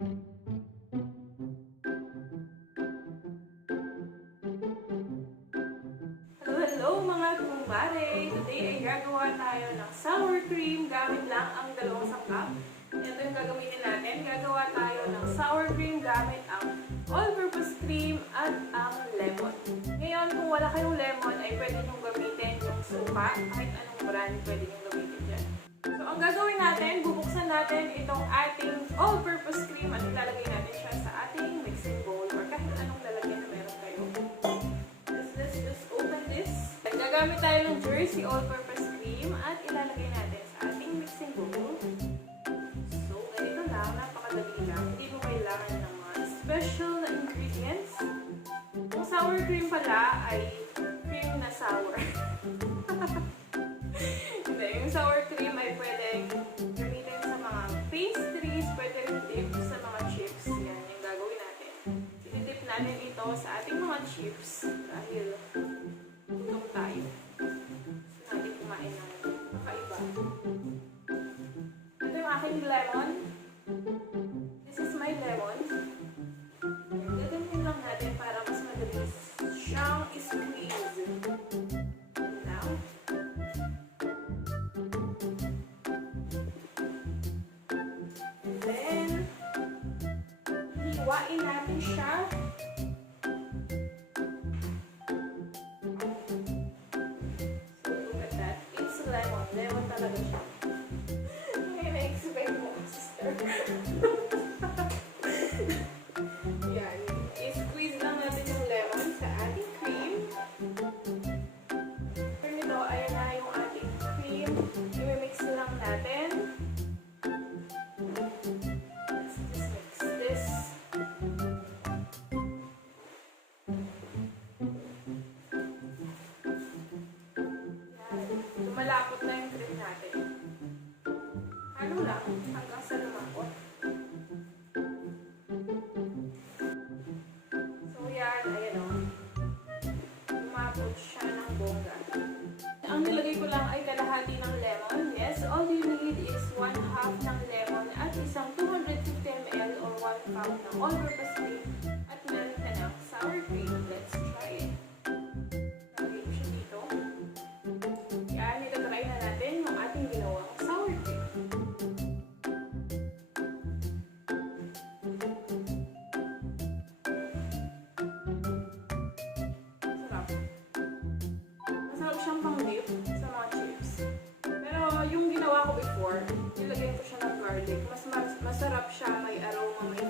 Hello mga kumare! Today ay gagawa tayo ng sour cream gamit lang ang dalawang sangkap. Ito yung gagamitin natin. Gagawa tayo ng sour cream gamit ang all-purpose cream at ang lemon. Ngayon, kung wala kayong lemon, ay pwede nyo gamitin yung suka. Kahit anong brand pwede nyo gamitin dyan. So, ang gagawin natin, bubuksan natin itong ating all-purpose cream at ilalagay natin siya sa ating mixing bowl or kahit anong lalagyan na meron kayo. Let's just open this. Gagamit tayo ng Jersey all-purpose cream at ilalagay natin sa ating mixing bowl. So, ganito lang. Napakadali lang. Hindi mo kailangan ng mga special na ingredients. Yung sour cream pala ay cream na sour. Hindi, yung sour cream ay pwedeng gamitin sa mga pastries, pwede rin dip sa mga chips. Yan yung gagawin natin. Ididip natin ito sa ating mga chips dahil gutom tayo. Gusto natin kumain ng kakaiba. Ito yung aking lemon. This is my lemon. Gagawin lang natin para mas madalis siyang squeeze. Now, then, hiwain natin siya. So, look at that. It's lemon. Lemon talaga siya. Hindi na-expect mo, sister. Yan. I-squeeze lang natin yung lemon sa ating cream. For nito, ayan na yung ating cream. I-mix lang natin. Let's just mix this. Yan. Lumalapot na yung cream natin. Ano lang, hanggang sa lumapot. So yan, ayan o. Lumapot siya ng bongga. Ang nilagay ko lang ay kalahati ng lemon. Yes, all you need is 1/2 ng lemon at isang 250 ml or 1 pound ng all-purpose cream at meron ka ng sour cream. Let's try it. Lagay ko siya dito. Yan, itatry na natin yung ating ginawang sour cream. Masarap. Masarap siyang pang-dip sa mga chips. Pero yung ginawa ko before, nilagyan ko siya ng garlic. Mas masarap siya, may aroma, may